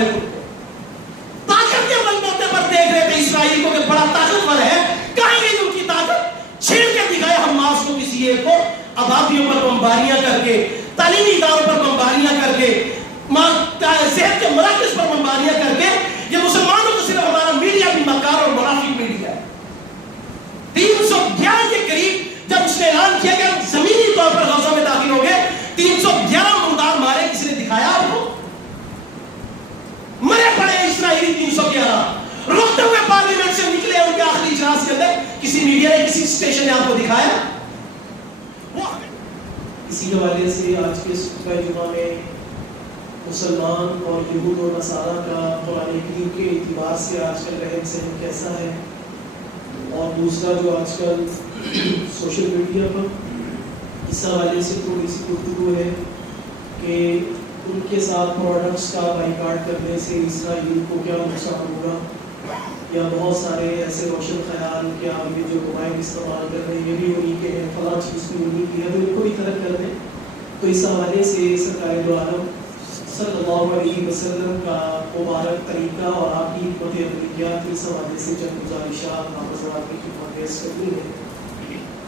والے گروپ کو طاقت کے بلبوتے پر دیکھ رہے تھے اسرائیل کو کہ بڑا طاقتور ہے، کہیں گے ان کی طاقت، چھیڑ کے دکھائے حماس کو کسی ایک کو، آبادیوں پر بمباریاں کر کے، تعلیمی اداروں پر بمباریاں کر کے، صحت کے مراکز پر بمباریاں کر کے. یہ مسلمانوں کو صرف ہمارا میڈیا بھی مکار اور منافق میڈیا ہے. 311 کے قریب جب اس نے اعلان کیا کہ ہم زمینی طور پر غزہ میں داخل ہو گئے، 311 مردار مارے، کسی نے دکھایا آپ کو؟ مرے پڑے اسرائیلی 311 روکتے ہوئے پارلیمنٹ سے نکلے ان کے آخری اجلاس کے اندر. کسی میڈیا نے، کسی اسٹیشن نے آپ کو دکھایا؟ اسی حوالے سے آج کے خطبہ جمعہ میں مسلمان اور یہود و نصارہ کا قرآن کریم کے اعتبار سے آج کل رہن سہن کیسا ہے، اور دوسرا جو آج کل سوشل میڈیا پر اس حوالے سے تھوڑی سی گفتگو ہے کہ ان کے ساتھ پروڈکٹس کا بائیکاٹ کرنے سے اسرائیل کو کیا نقصان ہوگا، یا بہت سارے ایسے روشن خیال کہ آپ یہ جو موبائل استعمال کر رہے ہیں یہ بھی انہیں کے ہیں، فلاں چیز بھی انہیں کی ہے، تو ان کو بھی ترک کر دیں. تو اس حوالے سے سرکار دو عالم صلی اللہ علیہ وسلم کا مبارک طریقہ اور آپ کی حکمت عملیات اس حوالے سے چند گزارشات آپ حضرات کی خدمت پیش کرنی ہے.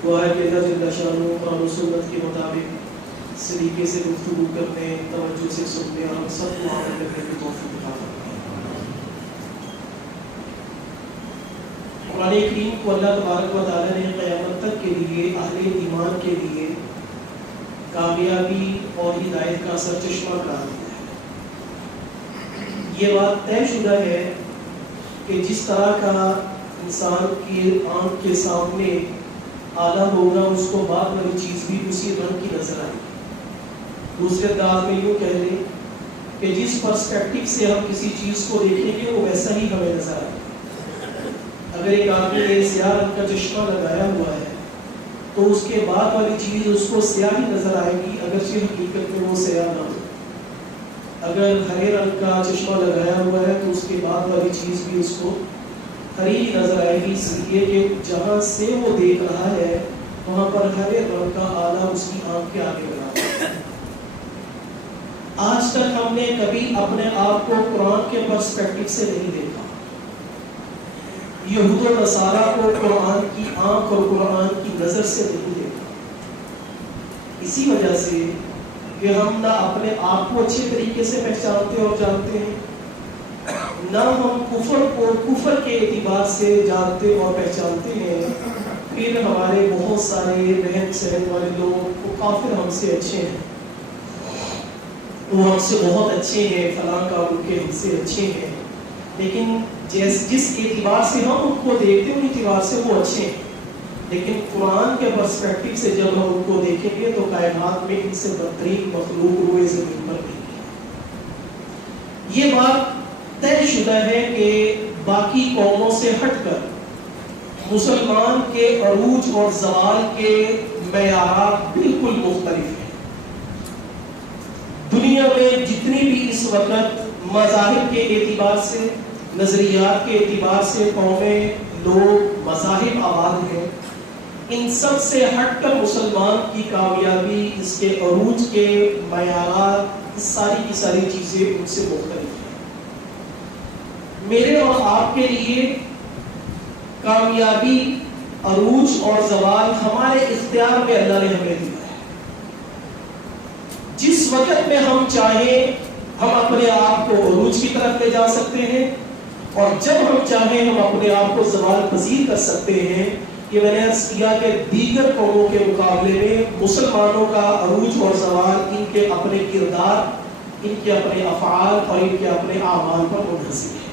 وہ ہے کہ اللہ جل شانہ قرآن و سنت کے مطابق اس طریقے سے گفتگو کرنے، توجہ سے سننے اور ہم سب کو عمل کرنے کی توفیق عطا فرمائے. قرآن کریم کو اللہ تبارک و تعالیٰ نے قیامت تک کے لیے اہل ایمان کے لیے کامیابی اور ہدایت کا سرچشمہ قرار دیا ہے. یہ بات طے شدہ ہے کہ جس طرح کا انسان کی آنکھ کے سامنے آلہ ہوگا اس کو بعد والی چیز بھی اسی رنگ کی نظر آئے گی. دوسرے انداز میں یوں کہہ لیں کہ جس پرسپیکٹو سے ہم کسی چیز کو دیکھیں گے وہ ویسا ہی ہمیں نظر آئے گا. اگر ایک آدمی نے سیاہ رنگ کا چشمہ لگایا ہوا ہے تو اس کے بعد والی چیز اس کو سیاہ ہی نظر آئے گی، اگرچہ حقیقت میں وہ سیاہ نہ ہو. اگر ہرے رنگ کا چشمہ لگایا ہوا ہے تو اس کے بعد والی چیز بھی اس کو ہری ہی نظر آئے گی، اس لیے کہ جہاں سے وہ دیکھ رہا ہے وہاں پر ہرے رنگ کا آلہ اس کی آنکھ کے آگے لگا ہے. آج تک ہم نے کبھی اپنے آپ کو قرآن کے پرسپیکٹو سے نہیں دیکھا. یہود و نصارہ کو قرآن کی آنکھ اور قرآن کی نظر سے نہیں دیکھا. اسی وجہ سے کہ ہم نہ اپنے آپ کو اچھے طریقے سے پہچانتے اور جانتے ہیں، نہ ہم کفر کو کفر کے اعتبار سے جانتے اور پہچانتے ہیں. پھر ہمارے بہت سارے رہن سہن والے لوگ وہ کافر ہم سے اچھے ہیں، وہ ہم سے بہت اچھے ہیں، فلاں کا ان کے ہم سے اچھے ہیں، لیکن جس اعتبار سے ہم ان کو دیکھتے ہیں ان اعتبار سے وہ اچھے ہیں. لیکن قرآن کے پرسپیکٹو سے جب ہم ان کو دیکھیں گے تو کائنات میں ان سے بدترین مخلوق روئے زمین پر نہیں ہے. یہ بات طے شدہ ہے کہ باقی قوموں سے ہٹ کر مسلمان کے عروج اور زوال کے معیارات بالکل مختلف ہیں. دنیا میں جتنی بھی اس وقت مذاہب کے اعتبار سے، نظریات کے اعتبار سے قومیں، لوگ، مذاہب آباد ہیں، ان سب سے ہٹ کر مسلمان کی کامیابی، اس کے عروج کے معیارات، ساری کی ساری چیزیں ان سے مختلف ہیں. میرے اور آپ کے لیے کامیابی، عروج اور زوال ہمارے اختیار میں اللہ نے ہمیں دیا ہے. جس وقت میں ہم چاہیں ہم اپنے آپ کو عروج کی طرف لے جا سکتے ہیں، اور جب ہم چاہیں ہم اپنے آپ کو زوال پذیر کر سکتے ہیں. یہ میں نے عرض کیا کہ دیگر قوموں کے مقابلے میں مسلمانوں کا عروج اور زوال ان کے اپنے کردار، ان کے اپنے افعال اور ان کے اپنے اعمال پر منحصر ہے.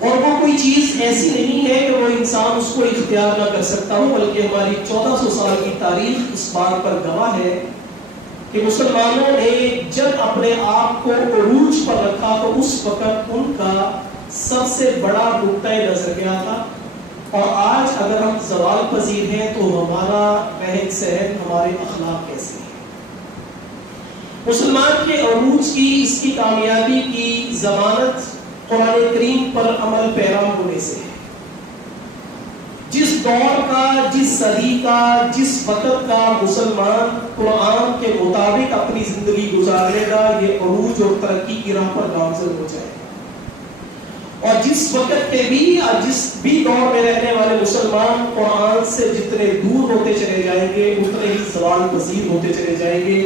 اور وہ کوئی چیز ایسی نہیں ہے کہ وہ انسان اس کو اختیار نہ کر سکتا ہو، بلکہ ہماری 1400 سال کی تاریخ اس بات پر گواہ ہے کہ مسلمانوں نے جب اپنے آپ کو عروج پر رکھا تو اس وقت ان کا سب سے بڑا نقطۂ نظر کیا تھا. اور آج اگر ہم زوال پذیر ہیں تو ہمارا رہن سہن، ہمارے اخلاق کیسے ہیں. مسلمان کے عروج کی، اس کی کامیابی کی ضمانت قرآن کریم پر عمل پیرا ہونے سے ہے. جس دور کا، جس صدی کا، جس وقت کا مسلمان قرآن کے مطابق اپنی زندگی گزارے گا، یہ عروج اور ترقی کی راہ پر گامزن ہو جائے گا۔ اور جس وقت کے بھی اور جس بھی دور میں رہنے والے مسلمان قرآن سے جتنے دور ہوتے چلے جائیں گے، اتنے ہی زوال پذیر ہوتے چلے جائیں گے۔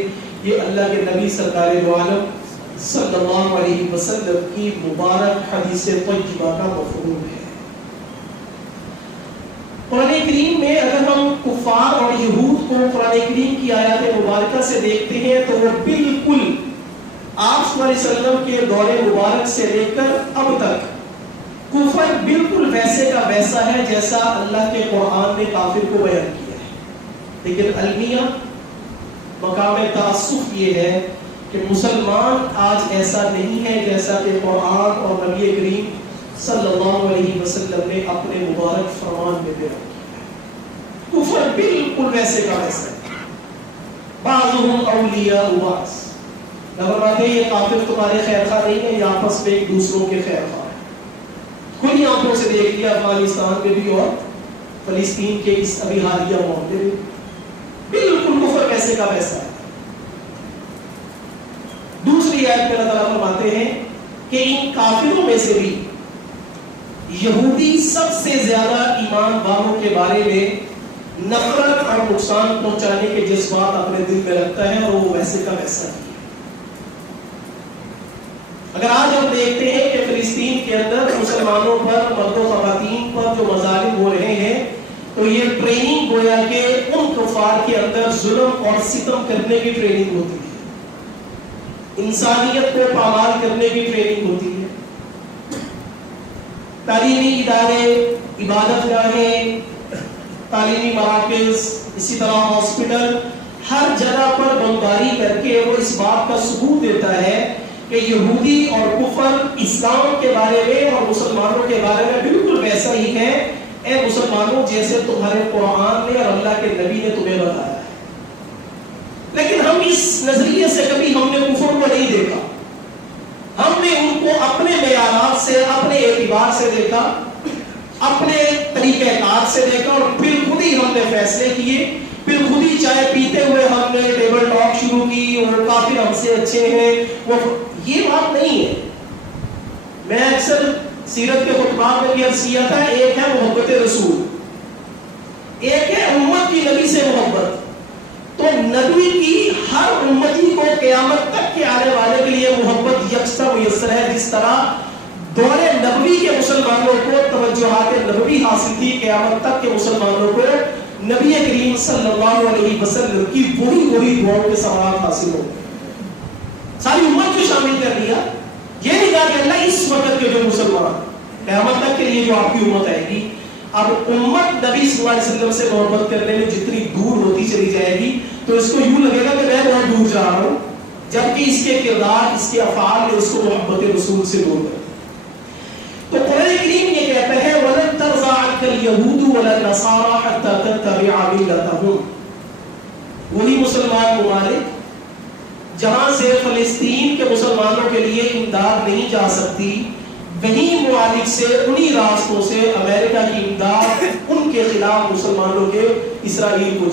یہ اللہ کے نبی سرکار دو عالم صلی اللہ علیہ وسلم کی مبارک حدیث طیبہ کا مفہوم ہے۔ قرآن کریم میں اگر ہم کفار اور یہود کو قرآن کریم کی آیات مبارکہ سے دیکھتے ہیں تو وہ بالکل آپ صلی اللہ علیہ وسلم کے دور مبارک سے لے کر اب تک کفر بالکل ویسے کا ویسا ہے جیسا اللہ کے قرآن نے کافر کو بیان کیا ہے۔ لیکن المیہ مقام تعصف یہ ہے کہ مسلمان آج ایسا نہیں ہے جیسا کہ قرآن اور نبی کریم صلی اللہ علیہ وسلم نے اپنے مبارک فرمان میں بیان کیا۔ کفر بالکل ویسے کا ویسا ہے۔ بعضهم اولیاء بعض، فرماتے ہیں یہ کافر تمہارے خیر خواہ نہیں ہے، یہ آپس میں ایک دوسروں کے خیر خواہ ہیں۔ کھلی آنکھوں سے دیکھ لیا افغانستان میں بھی اور فلسطین کے اس ابھی حالیہ معاملے میں، بالکل کفر ویسے کا ویسا ہے۔ دوسری آیت میں اللہ تعالیٰ فرماتے ہیں کہ ان کافروں میں سے بھی یہودی سب سے زیادہ ایمان والوں کے بارے میں نفرت اور نقصان پہنچانے کے جذبات اپنے دل میں رکھتا ہے، اور وہ ویسے کا ویسا ہی ہے۔ اگر آج ہم دیکھتے ہیں کہ فلسطین کے اندر مسلمانوں پر، مرد و خواتین پر جو مظالم ہو رہے ہیں، تو یہ ٹریننگ گویا کہ ان کفار کے اندر ظلم اور ستم کرنے کی ٹریننگ ہوتی ہے، انسانیت کو پامال کرنے کی ٹریننگ ہوتی ہے۔ تعلیمی ادارے، عبادت گاہیں، تعلیمی مراکز، اسی طرح ہاسپٹل، ہر جگہ پر بمباری کر کے وہ اس بات کا ثبوت دیتا ہے کہ یہودی اور کفر اسلام کے بارے میں اور مسلمانوں کے بارے میں بالکل ویسا ہی ہے، اے مسلمانوں جیسے تمہارے قرآن نے اور اللہ کے نبی نے تمہیں بتایا ہے۔ لیکن ہم اس نظریے سے کبھی ہم نے کفر کو نہیں دیکھا، ہم نے ان کو اپنے معیارات سے، اپنے اعتبار سے دیکھا، اپنے طریقہ کار سے دیکھا، اور پھر خود ہی ہم نے فیصلے کیے، پھر خود ہی چائے پیتے ہوئے ہم نے ٹیبل ٹاک شروع کی، اور کافر ہم سے اچھے ہیں۔ یہ بات نہیں ہے۔ میں اکثر سیرت کے خطبات میں بھی عرض کیا تھا، ایک ہے محبت رسول، ایک ہے امت کی نبی سے محبت۔ تو نبی کی ہر امتی کو قیامت تک کے آنے والے کے لیے محبت یکساں میسر ہے، جس طرح دور نبوی کے مسلمانوں کو توجہات نبوی حاصل تھی، قیامت تک کے مسلمانوں کو نبی کریم صلی اللہ علیہ وسلم کی وہی دعاؤں کے ثمرات حاصل ہو گئے۔ ساری امت کو شامل کر دیا۔ یہ نہیں کہا کہ اللہ اس وقت کے جو مسلمان قیامت تک کے لیے جو آپ کی امت آئے گی، اب امت نبی صلی اللہ علیہ وسلم سے محبت کرنے میں جتنی دور ہوتی چلی جائے گی تو اس کو یوں لگے گا کہ میں بہت دور جا رہا ہوں، جبکہ اس کے کردار، اس کے افعال نے اس کو محبت رسول سے دور کر۔ تو قرآن کریم یہ کہتا ہے وَلَن تَرْضَىٰ عَنْكَ الْيَهُودُ وَلَا النَّصَارَىٰ حَتَّىٰ تَتَّبِعَ مِلَّتَهُمْ۔ وہی مسلمان ممالک جہاں سے فلسطین کے مسلمانوں کے لیے امداد نہیں جا سکتی، وہی ممالک سے، انہی راستوں سے امریکہ کی امداد ان کے خلاف مسلمانوں کے اسرائیل کو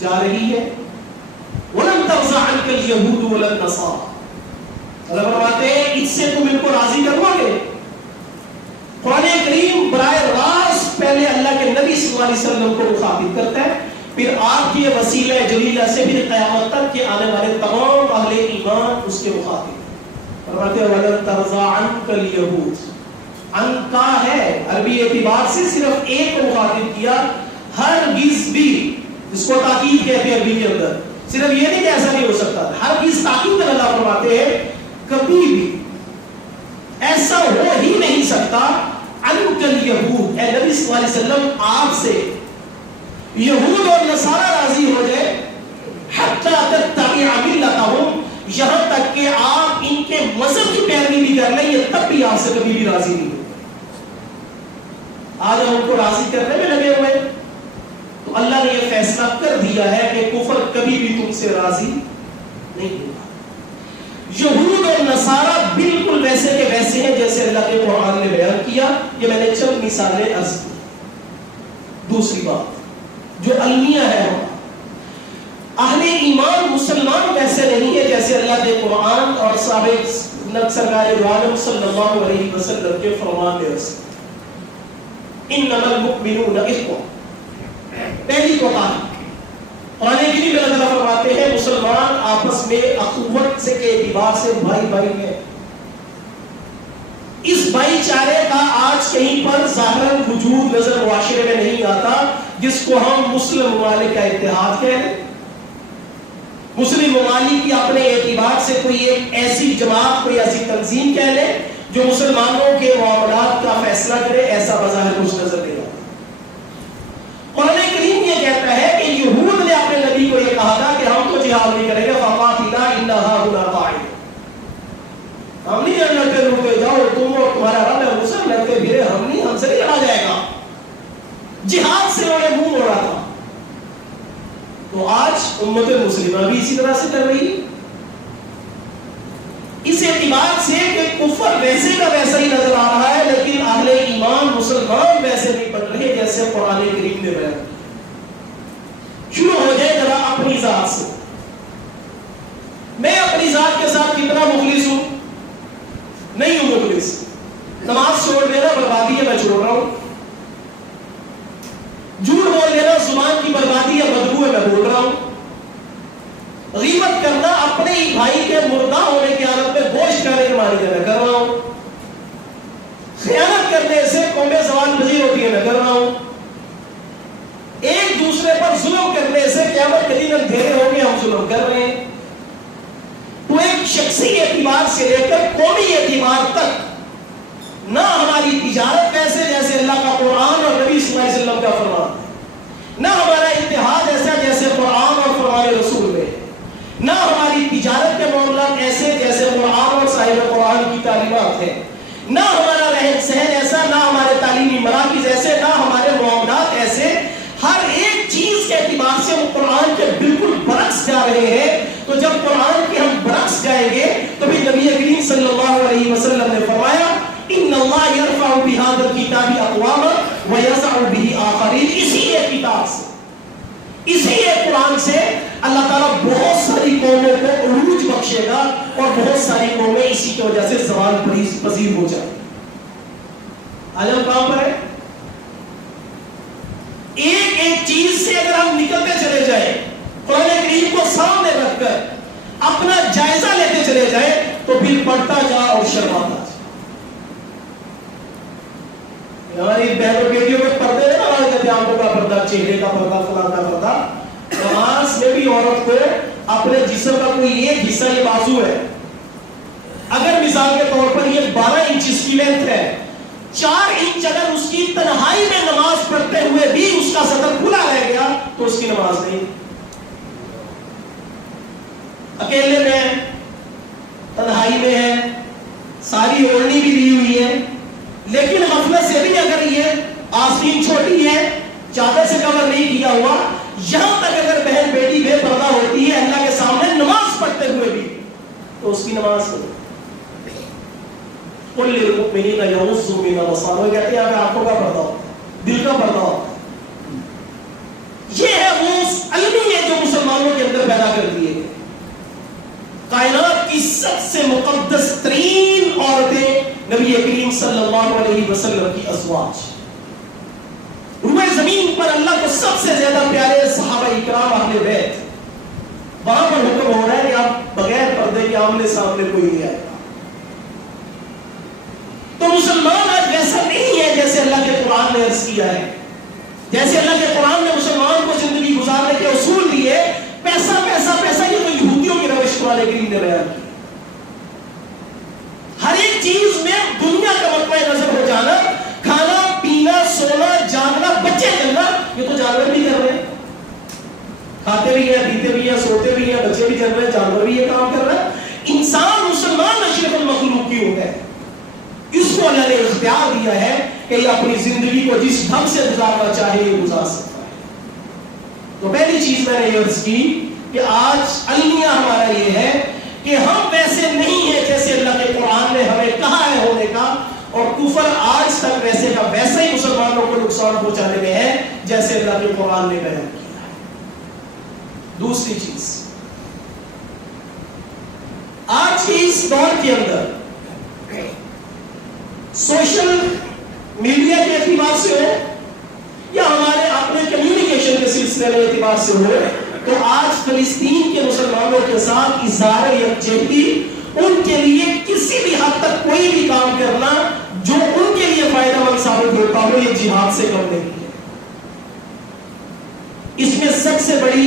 جا رہی ہے۔ وَلَن تَرْضَىٰ عَنْكَ الْيَهُودُ وَلَا النَّصَارَىٰ۔ اللہ فرماتے ہیں اس سے تم ان کو راضی کرو گے۔ قرآن کریم براہ راست پہلے اللہ کے نبی صلی اللہ علیہ وسلم کو مخاطب کرتا ہے، پھر آپ کے وسیلہ جلیلہ سے پھر قیامت تک کے آنے والے تمام اہل ایمان اس کے مخاطب۔ فرماتے ہیں وَلَن تَرْضَىٰ عَنْكَ الْيَهُودُ، عَنْکَ ہے عربی اعتبار سے صرف ایک کو مخاطب کیا، ہرگز بھی، اس کو تاکید کہتے ہیں عربی کے اندر، صرف یہ نہیں کہ ایسا نہیں ہو سکتا، ہرگز تاکید میں اللہ فرماتے ہیں کبھی بھی ایسا ہو ہی نہیں سکتا عَنْكَ الْيَهُودُ، اے نبی صلی اللہ علیہ وسلم آپ سے یہود اور نصارہ راضی ہو جائے، حَتَّىٰ تَتَّبِعَ مِلَّتَهُمْ، یہاں تک کہ آپ ان کے مذہب کی پیروی بھی کر لیں، یہ تب بھی آپ سے کبھی بھی راضی نہیں ہوگا۔ آج ہم ان کو راضی کرنے میں لگے ہوئے، تو اللہ نے یہ فیصلہ کر دیا ہے کہ کفر کبھی بھی تم سے راضی نہیں ہوگا۔ یہود اور نصارہ بالکل ویسے کے ویسے ہیں جیسے اللہ کے قرآن نے بیان کیا۔ یہ میں نے چند مثالیں عرض کی۔ دوسری بات جو المیہ ہے، اہل ایمان مسلمان ویسے نہیں ہے جیسے اللہ کے قرآن اور سابق سرکار دو عالم صلی اللہ علیہ وسلم کے فرمان میں ہے، انما المؤمنون اخوہ. پہلی تو قرآن کریم میں اللہ تعالیٰ فرماتے ہیں مسلمان آپس میں اخوت سے کے اعتبار سے بھائی بھائی ہیں. اس بھائی چارے کا آج کہیں پر ظاہراً وجود نظر معاشرے میں نہیں آتا، جس کو ہم مسلم ممالک کا اتحاد کہہ لیں. مسلم ممالک کی اپنے اعتبار سے کوئی ایک ایسی جماعت، کوئی ایسی تنظیم کہہ لیں جو مسلمانوں کے معاملات کا فیصلہ کرے، ایسا بظاہر کچھ نظر نہیں آتا. قرآن کریم یہ کہتا ہے کہ یہود نے اپنے نبی کو یہ کہا تھا کہ ہم تو جہاد نہیں کریں گے، فقاتلا انا ہاہنا قاعدون، ہم نہیں لڑتے لڑتے جاؤ، تم اور تمہارا رب ہے موسیٰ لڑتے پھرے، ہم نہیں، ہم سے نہیں لڑا جائے گا. جہاد سے انہوں نے منہ موڑا تھا. تو آج امت مسلمہ بھی اسی طرح سے کر رہی ہے. اس اعتبار سے کہ کفر ویسے کا ویسا ہی نظر آ رہا ہے، لیکن اہل ایمان مسلمان ویسے نہیں بن رہے جیسے قرآن کریم نے بیان. شروع ہو جائے ذرا اپنی ذات سے. میں اپنی ذات کے ساتھ کتنا مخلص ہوں؟ نہیں ہوں مخلص. نماز چھوڑ دینا بربادی ہے، میں چھوڑ رہا ہوں. جھوٹ بول دینا زبان کی بربادی ہے، بدبو ہے، میں بول رہا ہوں. غیبت کرنا اپنے ہی بھائی کے مردہ ہونے کی حالت میں گوشت کھانے کی مانی میں کر رہا ہوں. خیانت کرنے سے قومیں زوال پذیر ہوتی ہے، میں کر رہا ہوں. ایک دوسرے پر ظلم کرنے سے قیامت کے دن اندھیرے ہو گئے، ہم ظلم کر رہے ہیں. تو ایک شخصی اعتبار سے لے کر قومی اعتبار تک نہ ہماری تجارت ویسے جیسے اللہ کا قرآن اور نبی صلی اللہ علیہ وسلم کا فرمان، نہ ہمارا اتحاد ایسا جیسے قرآن اور فرمان رسول میں، نہ ہماری تجارت کے معاملات ایسے جیسے قرآن اور صاحب قرآن کی تعلیمات ہیں، نہ ہمارا رہن سہن ایسا، نہ ہمارے تعلیمی مراکز ایسے، نہ ہمارے معاملات ایسے. ہر ایک چیز کے اعتبار سے ہم قرآن کے بالکل برعکس جا رہے ہیں. تو جب قرآن کے ہم برعکس جائیں گے تو بھی نبی کریم صلی اللہ علیہ وسلم نے فرمایا ان اللہ یرفع بہذا الکتاب اقواما ویضع بہ آخرین. اسی ایک کتاب سے، اسی ایک قرآن سے اللہ تعالیٰ بہت ساری قوموں کو عروج بخشے گا اور بہت ساری قومیں اسی کی وجہ سے زوال پذیر ہو جائیں. آج ہم کہاں پر ہے؟ ایک ایک چیز سے اگر ہم نکلتے چلے جائیں، قرآن کریم کو سامنے رکھ کر اپنا جائزہ لیتے چلے جائیں تو بل پڑتا جا اور شرماتا جا. ہماری بہنوں بیٹیوں کے پردے ہیں نا، ہمارے کہتے ہیں آنکھوں کا پردہ، چہرے کا پردہ، فلاں کا پردہ. نماز میں بھی عورت کو اپنے جسم کا کوئی ایک حصہ، یہ بازو ہے، اگر مثال کے طور پر یہ 12 انچ اس کی لینتھ ہے، 4 انچ اگر اس کی تنہائی میں نماز پڑھتے ہوئے بھی اس کا صدر کھلا رہ گیا تو اس کی نماز نہیں. اکیلے میں ہے، تنہائی میں ہے، ساری اوڑھنی بھی دی ہوئی ہے، لیکن غفلت سے بھی اگر یہ آستین چھوٹی ہے، چادر سے کور نہیں کیا ہوا، یہاں تک اگر بہن بیٹی بے پردہ ہوتی ہے اللہ کے سامنے نماز پڑھتے ہوئے بھی تو اس کی نماز نہیں. قل للمؤمنین یغضوا من ابصارہم، کہتے ہیں آنکھوں کا پردہ ہوتا ہے، دل کا پردہ ہوتا ہے. یہ ہے وہ المیہ جو مسلمانوں کے اندر پیدا کر دیے گئے. کائنات کی سب سے مقدس ترین عورتیں نبی کریم صلی اللہ علیہ وسلم کی ازواج. روئے زمین پر اللہ کو سب سے زیادہ پیارے صحابہ اکرام اہل بیت، وہاں پر حکم ہو رہا ہے کہ آپ بغیر پردے کے آمنے سامنے کوئی نہیں آئے گا. تو مسلمان آج ویسا نہیں ہے جیسے اللہ کے قرآن نے عرض کیا ہے. جیسے اللہ کے قرآن نے مسلمان کو زندگی گزارنے کے اصول دیے، پیسہ پیسہ پیسہ، یہ تو یہودیوں کی روش قرآن کریم نے بیان کی. ہر ایک چیز میں دنیا کا مطمع نظر ہو جانا، کھانا پینا سونا جاگنا بچے چلنا، یہ تو جانور بھی کر رہے ہیں. کھاتے بھی ہیں، پیتے بھی ہیں، سوتے بھی ہیں، بچے بھی چل رہے ہیں، جانور بھی یہ کام کر رہے ہیں. انسان مسلمان اشرف المخلوق کی ہوتا ہے. اس کو اللہ نے اختیار دیا ہے کہ یہ اپنی زندگی کو جس ڈھنگ سے گزارنا چاہے یہ گزار سکتا ہے. تو پہلی چیز میں نے یہ عرض کی کہ آج المیہ ہمارا یہ ہے کہ ہم ویسے نہیں ہیں جیسے اللہ کے قرآن نے ہمیں کہا ہے ہونے کا، اور کفر آج تک ویسے کا ویسا ہی مسلمانوں کو نقصان پہنچانے میں ہے جیسے اللہ کے قرآن نے بیان کیا ہے۔ دوسری چیز، آج کے اس دور کے اندر سوشل میڈیا کے اعتبار سے ہو یا ہمارے اپنے کمیونیکیشن کے سلسلے میں اعتبار سے ہو، تو آج فلسطین کے مسلمانوں کے ساتھ اظہار یکجہتی، ان کے لیے کسی بھی حد تک کوئی بھی کام کرنا جو ان کے لیے فائدہ مند ثابت ہوتا ہو، یہ جہاد سے کم نہیں ہے۔ اس میں سب سے بڑی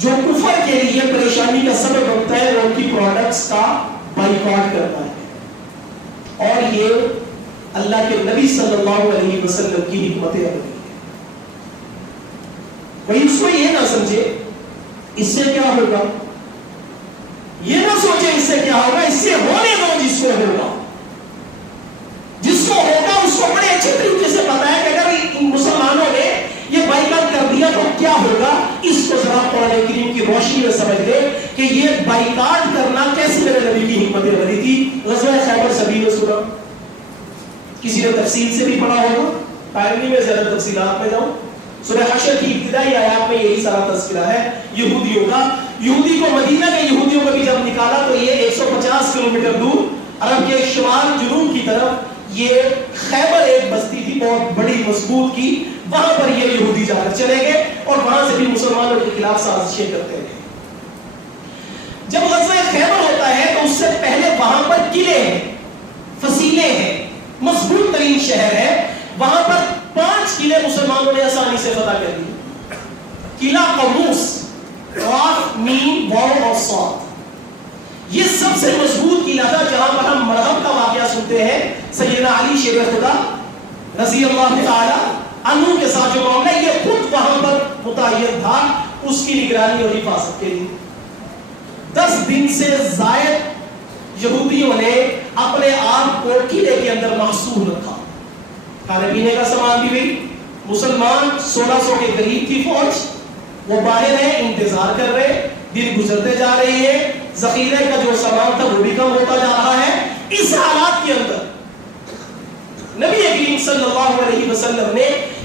جو کفر کے لیے پریشانی کا سبب بنتا ہے وہ ان کی پروڈکٹس کا بائیکاٹ کرنا ہے، اور یہ اللہ کے نبی صلی اللہ علیہ وسلم کی حکمت عملی ہے۔ کوئی اس کو یہ نہ سمجھے اس سے کیا ہوگا، یہ نہ سوچے اس سے کیا ہوگا، اس سے ہونے دو جس کو ہوگا۔ جس کو ہوگا اس کو بڑے اچھے طریقے سے پتا ہے کہ اگر مسلمانوں نے یہ بائیکاٹ کر دیا تو کیا ہوگا۔ اس کو ذرا قرآن کریم کی روشنی میں سمجھ لے کہ یہ بائیکاٹ کرنا کیسے میرے نبی کی حکمت عملی تھی۔ غزوہ خیبر سبھی نے سنا، کسی نے تفصیل سے بھی پڑھا ہوگا، ٹائم نہیں میں زیادہ تفصیلات میں جاؤں۔ سورہ حشر کی ابتدائی آیات میں یہی سارا تذکرہ ہے یہودیوں کا۔ یہودی کو مدینہ کے یہودیوں کو بھی جب نکالا تو یہ 150 کلومیٹر دور عرب کے شمال جنوب کی طرف یہ خیبر ایک بستی تھی بہت بڑی مضبوط کی، وہاں پر یہ یہودی جا کر چلے گئے اور وہاں سے بھی مسلمانوں کے خلاف سازشیں کرتے گئے۔ جب غزوہ خیبر ہوتا ہے تو اس سے پہلے وہاں پر قلعے ہیں، فصیلیں ہیں، مضبوط ترین شہر ہے، وہاں پر 5 قلعے مسلمانوں نے آسانی سے فتح کر دیے۔ قلعہ قموس، راف، میم، واو اور صاد، یہ سب سے مضبوط قلعہ تھا جہاں پر ہم مرہم کا واقعہ سنتے ہیں۔ سیدنا علی شیر خدا رضی اللہ تعالی عنہ کے ساتھ جو معاملہ ہے یہ خود وہاں پر متعین تھا اس کی نگرانی اور حفاظت کے لیے۔ 10 دن سے زائد یہودیوں نے اپنے آپ کو قلعے کے اندر محصور رکھا، کھانے پینے کا سامان بھی بھی مسلمان 1600 کے قریب کی فوج وہ باہر ہیں، انتظار کر رہے، دن گزرتے جا رہے ہیں، ذخیرے کا جو سامان تھا وہ بھی کم ہوتا جا رہا ہے۔ اس حالات کے اندر نبی کریم صلی اللہ علیہ وسلم نے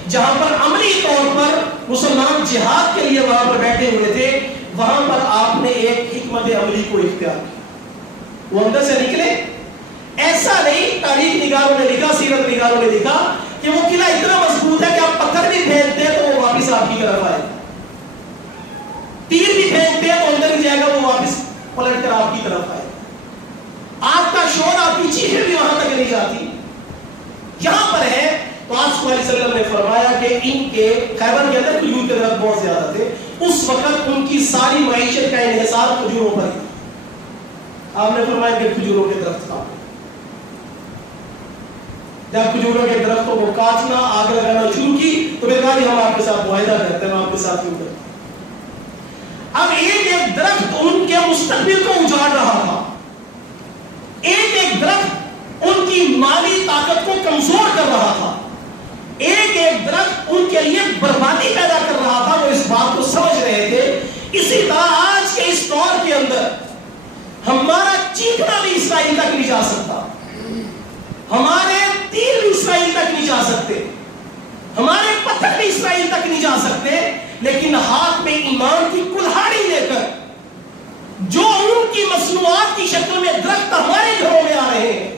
جہاں پر عملی طور پر مسلمان جہاد کے لیے وہاں پر بیٹھے ہوئے تھے، وہاں پر آپ نے ایک حکمت عملی کو اختیار کیا۔ وہ اندر سے نکلے، ایسا نہیں، تاریخ نگاروں نے لکھا، سیرت نگاروں نے لکھا کہ وہ قلعہ اتنا مضبوط ہے کہ آپ پتھر بھی پھینکتے ہیں تو وہ واپس آپ کی طرف آئے، تیر بھی پھینکتے ہیں تو اندر ہی جائے گا، وہ واپس پلٹ کر آپ کی طرف آئے، آپ کا شور، آپ کی چیخیں بھی وہاں تک نہیں جاتی۔ یہاں پر ہے تو آپ صلی اللہ علیہ وسلم نے فرمایا کہ ان کے خیبر کے اندر کھجور کے درخت بہت زیادہ تھے، اس وقت ان کی ساری معیشت کا انحصار کھجوروں پر تھا۔ آپ نے فرمایا کہ کھجوروں کے درخت کاٹو۔ جب کھجوروں کے درختوں کو کاٹنا، آگ لگانا شروع کی تو پھر کہا ہم آپ کے ساتھ معاہدہ کرتے ہیں، ہم آپ کے ساتھ کیوں کرتے ہیں۔ اب ایک ایک درخت ان کے مستقبل کو اجاڑ رہا تھا، ایک ایک درخت ان کی مالی طاقت کو کمزور کر رہا تھا، ایک ایک درخت ان کے لیے بربادی پیدا کر رہا تھا، وہ اس بات کو سمجھ رہے تھے۔ اسی طرح آج کے اس دور کے اندر ہمارا چیخنا بھی اسرائیل تک نہیں جا سکتا، ہمارے تیر بھی اسرائیل تک نہیں جا سکتے، ہمارے پتھر بھی اسرائیل تک نہیں جا سکتے، لیکن ہاتھ میں ایمان کی کلہاڑی لے کر جو ان کی مصنوعات کی شکل میں درخت ہمارے گھروں میں آ رہے ہیں،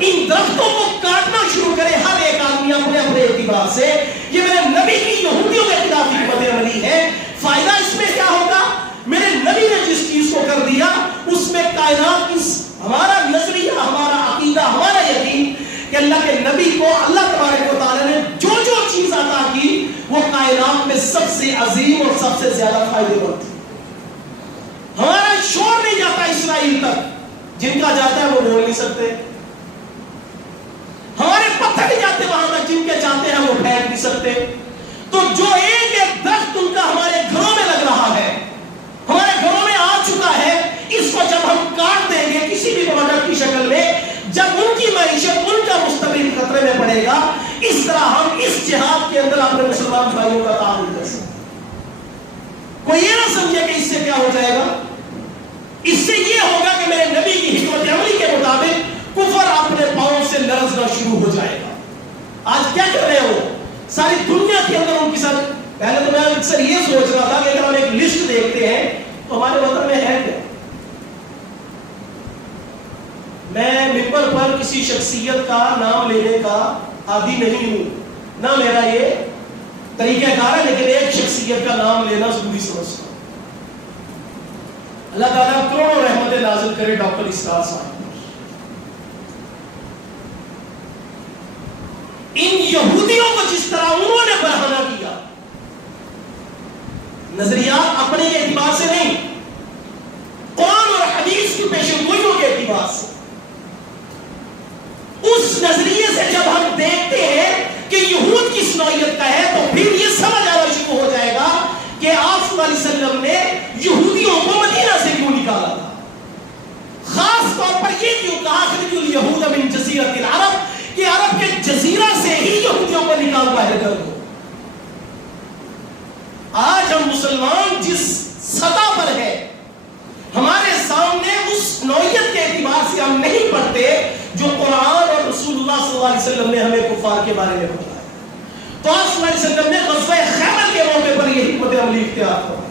ان درختوں کو کاٹنا شروع کرے ہر ایک آدمی اپنے اپنے اعتبار سے۔ یہ میرے نبی کی یہودیوں کے خلاف حکمت عملی ہے۔ فائدہ اس میں کیا ہوگا؟ میرے نبی نے جس چیز کو کر دیا اس میں کائنات کی ہمارا نظریہ، ہمارا عقیدہ، ہمارا یقین کہ اللہ کے نبی کو اللہ تبارک و تعالی نے جو جو چیز عطا کی وہ کائنات میں سب سے عظیم اور سب سے زیادہ فائدے مند تھی۔ ہمارا شور نہیں جاتا اسرائیل تک، جن کا جاتا ہے وہ بول نہیں سکتے، ہمارے پتھر نہیں جاتے وہاں تک، جن کے جاتے ہیں وہ پھینک نہیں سکتے۔ تو جو ایک ایک درخت ان کا ہمارے گھروں میں لگ رہا ہے، ہمارے گھروں میں آ چکا ہے، اس کو جب ہم کاٹ دیں گے کسی بھی پروڈکٹ کی شکل میں، جب ان کی معیشت، ان کا مستقبل خطرے میں پڑے گا، اس طرح ہم اس جہاد کے اندر اپنے مسلمان بھائیوں کا تعاون کر سکتے۔ کوئی یہ نہ سمجھے کہ اس سے کیا ہو جائے گا، اس سے یہ ہوگا کہ میرے نبی کی حکمت عملی کے مطابق کفر اپنے پاؤں سے لرزنا شروع ہو جائے گا۔ آج کیا کر رہے ہو؟ ساری دنیا کے اندر ان کی ساتھ. پہلے تو میں اکثر یہ سوچ رہا تھا کہ اگر ہم ایک لسٹ دیکھتے ہیں تو ہمارے وطن میں ہے کیا. میں ممبر پر کسی شخصیت کا نام لینے کا عادی نہیں ہوں، نہ میرا یہ طریقہ کار ہے، لیکن ایک شخصیت کا نام لینا ضروری سمجھتا ہوں. اللہ تعالیٰ کروڑوں رحمتیں نازل کرے ڈاکٹر اسرار صاحب. ان یہودیوں کو جس طرح انہوں نے برہنہ کیا، نظریات اپنے کے اعتبار سے نہیں، قرآن اور حدیث کی پیشن گوئیوں کے اعتبار سے، اس نظریے سے جب ہم دیکھتے ہیں کہ یہود کس نوعیت کا ہے، تو پھر یہ سمجھ آنا شروع ہو جائے گا کہ آپ صلی اللہ علیہ وسلم نے یہودیوں کو مدینہ سے کیوں نکالا تھا. خاص طور پر یہ کیوں کہا اخرجوا الیہود من جزیرۃ العرب، کہ عرب کے جزیرہ سے ہی یہودیوں کو نکال باہر کر دو. آج ہم مسلمان جس سطح پر ہے، ہمارے سامنے اس نوعیت کے اعتبار سے ہم نہیں پڑھتے جو قرآن اور رسول اللہ صلی اللہ علیہ وسلم نے ہمیں کفار کے بارے میں بتایا. تو آپ صلی اللہ علیہ وسلم نے غزوہ خیبر کے موقع پر یہ حکمت عملی اختیار کرا.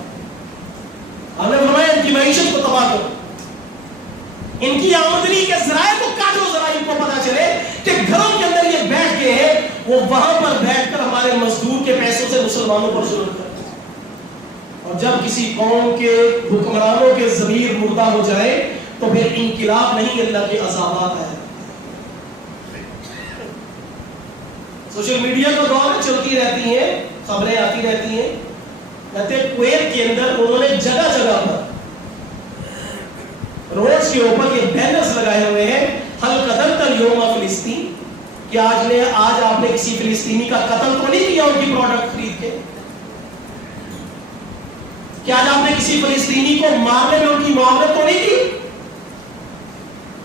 ہم نے فرمایا ان کی معیشت کو تباہ کرو، ان کی آمدنی کے ذرائع کو کاٹو، ذرا ان کو پتا چلے کہ گھروں کے اندر یہ بیٹھ کے ہیں، وہ وہاں پر بیٹھ کر ہمارے مزدور کے پیسوں سے مسلمانوں پر ظلم کرتے ہیں. اور جب کسی قوم کے حکمرانوں کے ضمیر مردہ ہو جائے تو پھر انقلاب نہیں، اللہ کے عذابات آئے. سوشل میڈیا کا دور چلتی رہتی ہیں، خبریں آتی رہتی ہیں. کہتے ہیں کویت کے اندر انہوں نے جگہ جگہ پر روڈز کے اوپر یہ بینرز لگائے ہوئے ہیں، حل قتلت اليوم فلسطین، کہ آج آپ نے کسی فلسطینی کا قتل تو نہیں کیا ان کی پروڈکٹ خرید کے، کہ آج آپ نے کسی فلسطینی کو مارنے میں ان کی معاونت تو نہیں کی.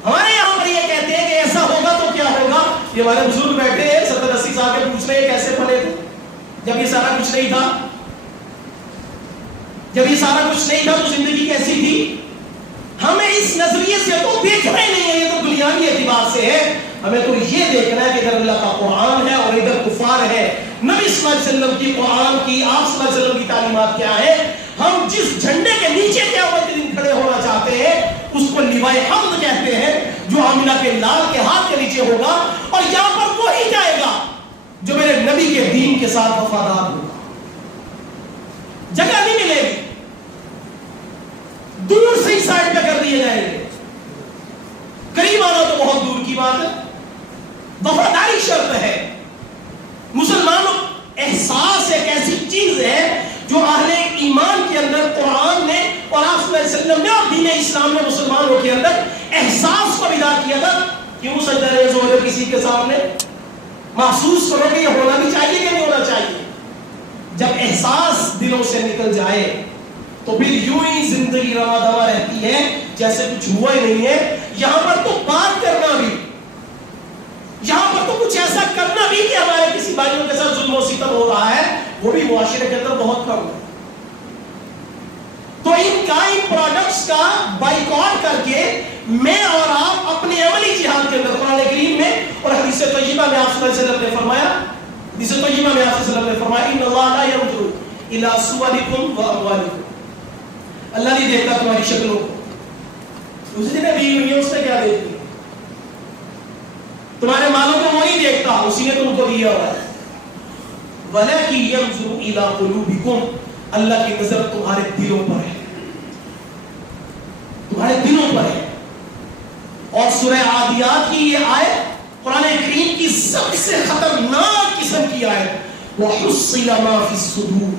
ہمارے یہاں پر یہ کہتے ہیں کہ ایسا ہوگا تو کیا ہوگا. یہ ہمارے بزرگ بیٹھے ہیں 70-80 سال کے، پوچھ رہے ہیں کیسے پلے تھے جب یہ سارا کچھ نہیں تھا. جب یہ سارا کچھ نہیں تھا تو زندگی کیسی تھی. ہمیں اس نظریے سے تو دیکھنا ہی نہیں ہے، یہ تو دنیاوی اعتبار سے ہے. ہمیں تو یہ دیکھنا ہے کہ ادھر اللہ کا قرآن ہے اور ادھر کفار ہے. نبی صلی اللہ علیہ وسلم کی قرآن کی، آپ صلی اللہ علیہ وسلم کی تعلیمات کیا ہے. ہم جس جھنڈے کے نیچے قیامت کے دن کھڑے ہونا چاہتے ہیں اس کو لیوائے حمد کہتے ہیں، جو آمنہ کے لال کے ہاتھ کے نیچے ہوگا. اور یہاں پر وہی جائے گا جو میرے نبی کے دین کے ساتھ وفادار ہوگا. جگہ نہیں ملے گی، دور سے ہی سائڈ پہ کر دیے جائیں گے. قریب آنا تو بہت دور کی بات ہے. وفاداری شرط ہے. مسلمانوں احساس ایک ایسی چیز ہے جو اہل ایمان کے اندر قرآن نے اور آپ صلی اللہ علیہ وسلم نے اور دین اسلام نے مسلمانوں کے اندر احساس کو بیدار کیا تھا. کیوں سجدہ ریز ہو رہے کسی کے سامنے؟ محسوس کرو کہ یہ ہونا بھی چاہیے کہ نہیں ہونا چاہیے. جب احساس دلوں سے نکل جائے تو پھر یوں ہی زندگی رواں دواں رہتی ہے جیسے کچھ ہوا ہی نہیں ہے. یہاں پر تو بات کرنا بھی، یہاں پر تو کچھ ایسا کرنا بھی کہ ہمارے کسی بھائیوں کے ساتھ ظلم و ستم ہو رہا ہے، وہ بھی معاشرے کے اندر بہت کم ہے. تو ان پروڈکٹس کا بائیکاٹ کر کے میں اور آپ اپنے عملی جہاد کے اندر قرآن کریم میں اور حدیث طیبہ میں آپ صلی اللہ علیہ وسلم نے فرمایا، حدیث طیبہ میں آپ صلی اللہ علیہ وسلم نے فرمایا ان اللہ لا ينظر الى صورکم واموالکم، اللہ نہیں دیکھتا تمہاری شکلوں کو. اس نے بھی ہوئی ہے، اس نے کیا دیکھی؟ تمہارے مالوں کو وہ نہیں دیکھتا، اسی نے تم کو دیا ہوا ہے. وَلَكِنْ يَنْظُرُ إِلَىٰ قُلُوبِكُمْ، اللہ کی نظر تمہارے دلوں پر ہے، تمہارے دلوں پر ہے. اور سورہ عادیات کی یہ آیت قرآن کریم کی سب سے خطرناک قسم کی آیت، وَحُصِّلَ مَا فِي الصُّدُورِ.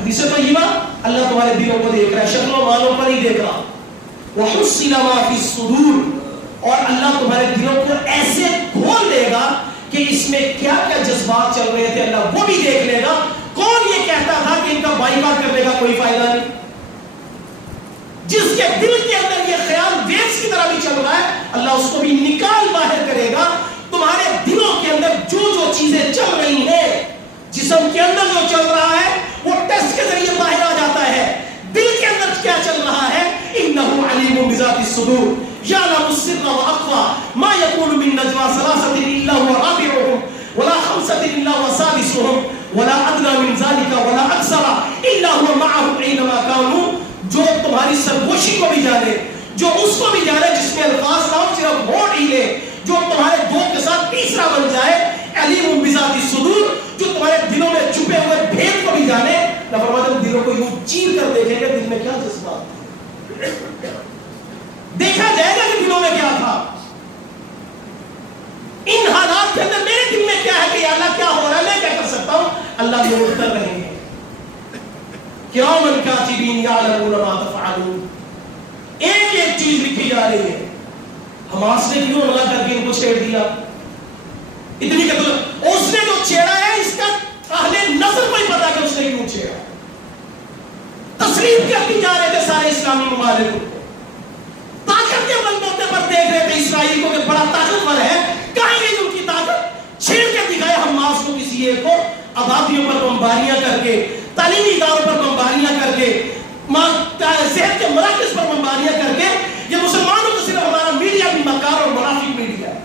حدیث طیبہ اللہ تمہارے دلوں کو دیکھ رہا ہے، شکل و مالوں پر نہیں دیکھ رہا. وَحُصِّلَ مَا فِي الصُّدُورِ، اور اللہ تمہارے دلوں کو ایسے کھول دے گا کہ اس میں کیا کیا جذبات چل رہے تھے اللہ وہ بھی دیکھ لے گا. کون یہ کہتا تھا کہ ان کا بائیکاٹ کرنے کا کوئی فائدہ نہیں؟ جس کے دل کے اندر یہ خیال ویوز کی طرح بھی چل رہا ہے، اللہ اس کو بھی نکال باہر کرے گا. تمہارے دلوں کے اندر جو جو چیزیں چل رہی ہیں، جسم کے اندر جو چل رہا ہے وہ ٹیسٹ کے ذریعے باہر آ جاتا ہے. دل کے اندر کیا چل رہا ہے؟ انہ علیم بذات الصدور یعلم السر واخفى ما يكون من نجوى ثلاثه الا هو رابعهم ولا خمسة إلا هو سادسهم ولا أدنى من ذلك ولا أكثر إلا هو معهم أينما كانوا. جو تمہاری سرگوشی کو بھی جانے, جو اس کو بھی جانے جس میں الفاظ نہ ہو, صرف ہوڑ ہی لے, جو تمہارے دو کے ساتھ تیسرا بن جائے, علیم بذات الصدور, جو تمہارے دلوں میں چھپے ہوئے بھید کو بھی جانے. نہ فرماتے ہیں دلوں کو یوں چیر کر دیکھیں گے دل میں کیا جذبات, دیکھا جائے گا کہ دلوں میں کیا تھا. ان حالات کے اندر میرے دل میں کیا ہے کہ یا اللہ کیا ہو رہا ہے, میں کیا کر سکتا ہوں. اللہ یہ اتر رہے ہیں کرامن کاتبین یعلمون ما تفعلون. ایک ایک چیز لکھی جا رہی ہے. حماس نے کیوں حملہ کر کے ان کو چھیڑ دیا, اتنی قتل, اس نے جو چھیڑا ہے اس کا اہل نظر کو ہی پتا کہ اس نے کیوں چھیڑا. تسلیم کرتی جا رہے تھے سارے اسلامی ممالک کو, طاقت کے بلبوتے پر دیکھ رہے تھے اسرائیل کو کہ بڑا طاقتور ہے, کہیں گے ان کی طاقت, چھیڑ کے دکھائے حماس کو کسی ایک کو, آبادیوں پر بمباریاں کر کے, تعلیمی اداروں پر بمباریاں کر کے, صحت کے مراکز پر بمباریاں کر کے. یہ مسلمانوں کو صرف ہمارا میڈیا بھی مکار اور منافق میڈیا ہے.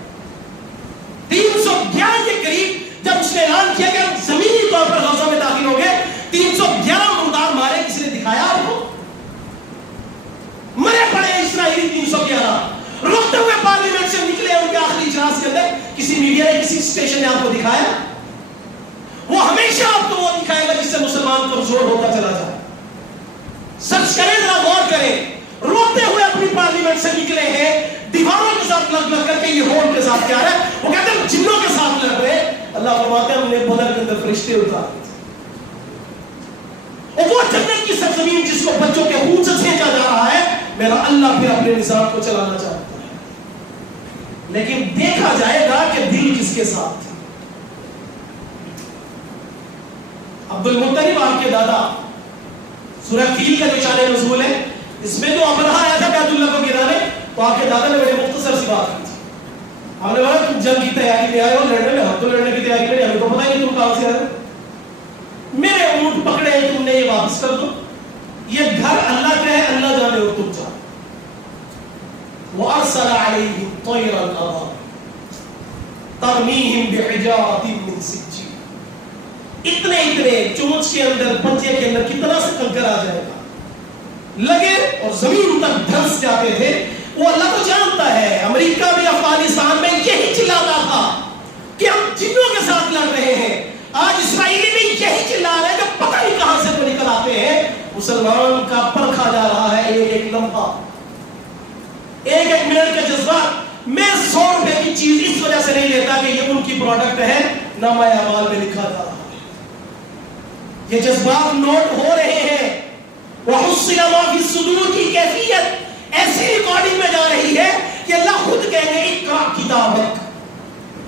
311 کے قریب جب اس نے اعلان کیا کہ ہم زمینی طور پر غزہ میں داخل ہو گئے, 311 مردار مارے, کسی نے دکھایا آپ کو؟ مرے پڑے اسرائیلی 311 رکتے ہوئے پارلیمنٹ سے نکلے ان کے آخری اجلاس کے اندر, کسی میڈیا نے کسی اسٹیشن نے آپ کو دکھایا؟ وہ ہمیشہ آپ کو وہ دکھائے گا جس سے مسلمان کمزور ہوتا چلا جائے. سچ کریں, ذرا غور کریں, روتے ہوئے اپنی پارلیمنٹ سے نکلے ہیں, دیواروں کے ساتھ لگ لگ کر کے یہ ہون کے ساتھ کیا ہے, وہ کہتے ہیں جنوں کے ساتھ لڑ رہے. اللہ فرماتے ہیں ہم نے بدر کے اندر فرشتے اتارے, اور وہ جنت کی سرزمین جس کو بچوں کے خون سے چھینچا جا رہا ہے, میرا اللہ پھر اپنے نظام کو چلانا چاہتا ہے. لیکن دیکھا جائے گا کہ دل کس کے ساتھ. عبد المطلب آپ کے دادا, سورہ فیل کا جو شان نزول ہے, اس میں جو ابرہہ آیا تھا بیت اللہ کو گرانے, تو آپ کے دادا نے بڑے مختصر سی بات کی تھی. آپ نے کہا تم جنگ کی تیاری میں آئے ہو, لڑنے میں, ہم تو لڑنے کی تیاری میں, ہمیں تو پتہ نہیں تم کہاں سے آئے, میرے اونٹ پکڑے ہیں, تم نے یہ واپس کر دو. یہ گھر اللہ کا ہے, اللہ جانے اور تم جانے. وَأَرْسَلَ عَلَيْهِمْ طَيْرًا أَبَابِيلَ تَرْمِيهِمْ بِحِجَارَةٍ مِّن سِجِّيلٍ. اتنے چونچ کے اندر, پنجے کے اندر کتنا سے کنکر آ جائے گا, لگے اور زمین تک دھنس جاتے تھے. وہ اللہ تو جانتا ہے. امریکہ بھی افغانستان میں یہی چلاتا تھا کہ ہم جنوں کے ساتھ لڑ رہے ہیں. آج اسرائیلی بھی یہی چلا رہے ہیں کہ پتہ نہیں کہاں سے نکل آتے ہیں. مسلمان کا پرکھا جا رہا ہے ایک ایک لمحہ, ایک ایک منٹ کا جذبات. میں 100 روپے کی چیز اس وجہ سے نہیں لیتا کہ یہ ان کی پروڈکٹ ہے, نامہ اعمال میں لکھا جا رہا ہے. یہ جذبات نوٹ ہو رہے ہیں. وَحُصِّلَ مَا فِي الصُّدُورِ کی کیفیت ایسی ریکارڈنگ میں جا رہی ہے کہ اللہ خود کہیں گے اقرأ کتابک.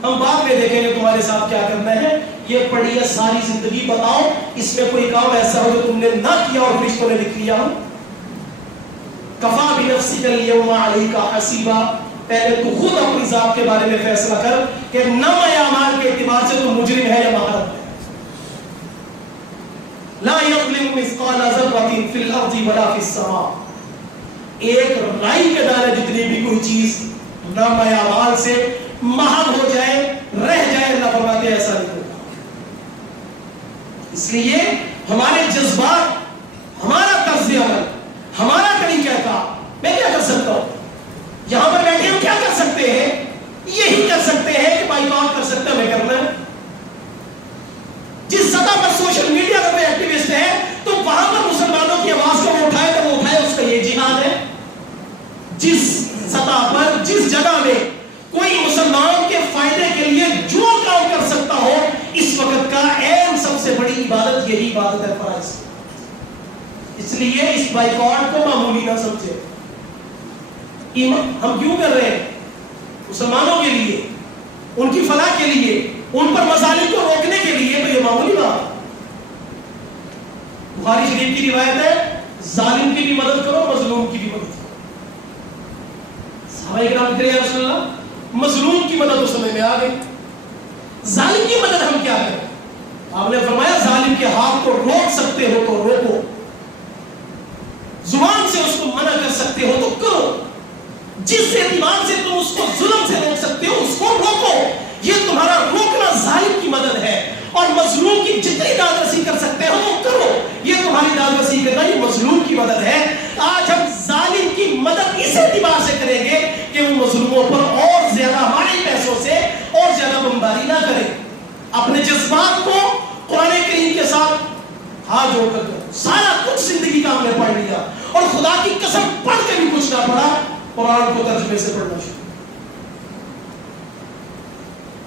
ہم بعد میں دیکھیں گے تمہارے ساتھ کیا کرنا ہے. یہ پڑھی ہے ساری زندگی, بتاؤ اس میں کوئی کام ایسا ہو جو تم نے نہ کیا اور فرشتوں نے لکھ لیا ہو. کفا بنفسک الیوم علیک حسیبا. پہلے تو خود اپنی ذات کے بارے میں فیصلہ کر کہ نامہ اعمال کے اعتبار سے تو مجرم ہے یا مہرب ہے. لا یظلم مثقال ذرۃ فی الارض ولا فی السماء. ایک رائی کے دانے جتنی بھی کوئی چیز نامہ اعمال سے محو ہو جائے, رہ جائے, اللہ فرماتے ہیں ایسا نہیں ہوگا. اس لیے ہمارے جذبات, ہمارا طرز عمل, ہمارا طریقہ کار, میں کیا کر سکتا ہوں یہاں پر بیٹھے ہم کیا کر سکتے ہیں, یہی کر سکتے ہیں کہ بھائی کام کر سکتے ہیں, ہمیں کرنا ہے. جس سطح پر سوشل میڈیا کا کوئی ایکٹیوسٹ ہے تو وہاں پر مسلمانوں کی آواز کو وہ اٹھائے تو وہ اٹھائے, اس کا یہ جہاد ہے. جس سطح پر, جس جگہ میں کوئی مسلمان کے فائدے کے لیے جو کام کر سکتا ہو, اس وقت کا اہم سب سے بڑی عبادت یہی عبادت ہے فرائض. اس لیے اس بائیکاٹ کو معمولی نہ سمجھے. ہم کیوں کر رہے ہیں؟ مسلمانوں کے لیے, ان کی فلاح کے لیے, ان پر مظالم کو روکنے کے لیے. تو یہ معمولی بات. بخاری شریف کی روایت ہے, ظالم کی بھی مدد کرو, مظلوم کی بھی مدد کرو. صحابہ کرام کہتے ہیں یا رسول اللہ, مظلوم کی مدد تو سمجھ میں آ گئی, ظالم کی مدد ہم کیا کریں؟ آپ نے فرمایا ظالم کے ہاتھ کو روک سکتے ہو تو روکو, زبان سے اس کو منع کر سکتے ہو تو کرو, جس اعتبار سے تم اس کو ظلم سے روک سکتے ہو اس کو روکو. یہ تمہارا روکنا ظالم کی مدد ہے، اور مظلوم کی جتنی داد رسی کر سکتے ہو وہ کرو، یہ تمہاری داد رسی کرنا یہ مظلوم کی مدد ہے۔ آج ہم ظالم کی مدد اس اعتبار سے کریں گے کہ وہ مظلوموں پر اور زیادہ ہمارے پیسوں سے اور زیادہ بمباری نہ کریں۔ اپنے جذبات کو قرآن کریم کے ساتھ ہاتھ جوڑ کر کرو۔ سارا کچھ زندگی کا ہم نے پڑھ لیا اور خدا کی قسم پڑھ کے بھی کچھ نہ پڑھا، قرآن کو ترجمے سے پڑھنا شروع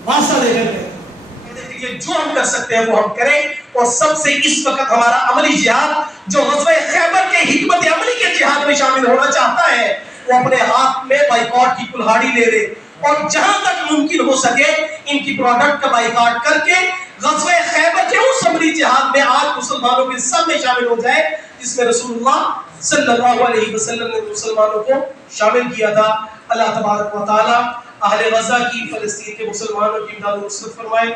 واسطہ دے کر کے جو ہم کر سکتے ہیں وہ ہم کریں، اور سب سے اس وقت ہمارا عملی جہاد جو غزوہ خیبر کے حکمت عملی کے جہاد میں شامل ہونا چاہتا ہے وہ اپنے ہاتھ میں بائیکاٹ کی کلہاڑی لے لے، اور جہاں تک ممکن ہو سکے ان کی پروڈکٹ کا بائیکاٹ کر کے غزوہ خیبر کے اس عملی جہاد میں آج مسلمانوں کے سب میں شامل ہو جائے جس میں رسول اللہ صلی اللہ علیہ وسلم نے مسلمانوں کو شامل کیا تھا۔ اللہ تبارک و تعالی اہل غزہ کی، فلسطین کے مسلمانوں کی امداد و نصرت فرمائے۔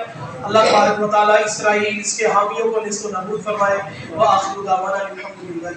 اللہ تبارک و تعالی اسرائیل اس کے حامیوں کو نصر و نابود فرمائے۔ وآخر دعوانا الحمدللہ۔